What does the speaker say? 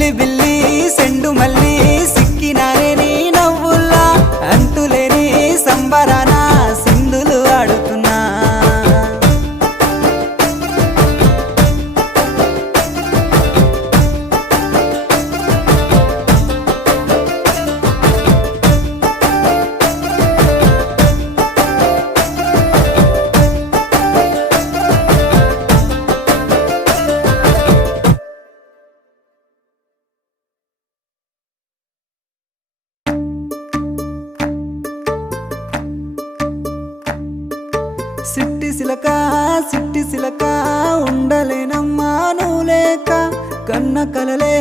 అల్లి బిల్లి సెండు మల్లి సిక్కినానే నీ నవ్వుల్లా అంతులేని సంబరాన సింధులు ఆడుతున్నా సిట్టి సిలక ఉండలేనమ్మా నువ్వు లేక కన్న కలలే